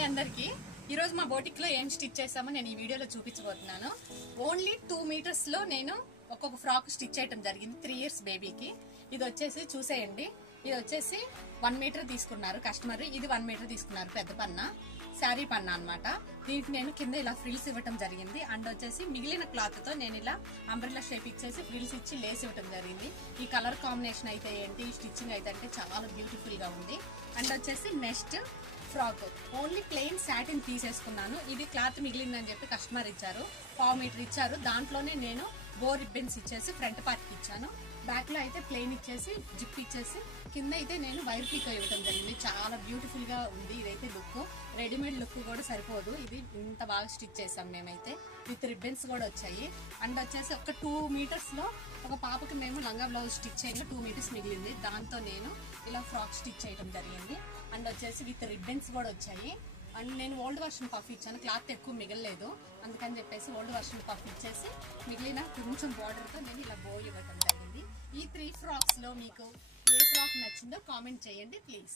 Hi అందరికి ఈ రోజు మా బోటిక్ లో ఏం స్టిచ్ చేసామో నేను ఈ వీడియోలో చూపించబోతున్నాను. ఓన్లీ 2 మీటర్స్ లో నేను ఒక్కొక్క ఫ్రాక్ స్టిచ్ చేయడం జరిగింది 3 years బేబీకి. ఇది వచ్చేసి చూసేయండి, ఇది వచ్చేసి 1 మీటర్ తీసుకున్నారు కస్టమర్. ఇది 1 మీటర్ తీసుకున్నారు పెద్ద పన్న, శారీ పన్న అన్నమాట. దీనికి నేను కింద ఇలా ఫ్రిల్స్ ఇవ్వటం జరిగింది. అండ్ వచ్చేసి మిగిలిన క్లాత్ తో నేను ఇలా అంబ్రెల్లా షేప్ ఇచ్చేసి ఫ్రిల్స్ ఇచ్చి లేస్ ఇవ్వటం జరిగింది. ఈ కలర్ కాంబినేషన్ అయితే ఏంటి, స్టిచ్చింగ్ అయితే అంటే చాలా బ్యూటిఫుల్ గా ఉంది. అండ్ వచ్చేసి next frock only plain satin తీసేసుకున్నాను. ఇది క్లాత్ మిగిలిందని చెప్పి కస్టమర్ ఇచ్చారు, 1/4 మీటర్ ఇచ్చారు. దాంట్లోనే నేను బో రిబ్బన్స్ ఇచ్చేసి ఫ్రంట్ పార్ట్ కి ఇచ్చాను. బ్యాక్ లో అయితే ప్లెయిన్ ఇచ్చేసి జిప్ ఇచ్చేసి కింద అయితే నేను వైర్ పీకో ఇవ్వడం జరిగింది. చాలా బ్యూటిఫుల్ గా ఉంది. ఇదైతే లుక్ రెడీమేడ్ లుక్ కూడా సరిపోదు, ఇది ఇంత బాగా స్టిచ్ చేసాం మేమైతే. విత్ రిబ్బన్స్ కూడా వచ్చాయి. అండ్ వచ్చేసి ఒక 2 మీటర్స్ లో ఒక పాపకి మేము లంగా బ్లౌజ్ స్టిచ్ చేయగా 2 మీటర్స్ మిగిలింది. దాంతో నేను ఇలా ఫ్రాక్ స్టిచ్ చేయడం జరిగింది. అండ్ వచ్చేసి విత్ రిబ్బన్స్ కూడా వచ్చాయి. అండ్ నేను ఓల్డ్ వర్షన్ పఫ్ ఇచ్చాను, క్లాత్ ఎక్కువ మిగలలేదు అందుకని చెప్పేసి ఓల్డ్ వర్షన్ పఫ్ ఇచ్చేసి మిగిలిన కొంచెం బార్డర్ తో నేను ఇలా బో ఇవ్వడం జరిగింది. ఈ 3 ఫ్రాక్స్ లో మీకు ఏ ఫ్రాక్ నచ్చిందో కామెంట్ చేయండి ప్లీజ్.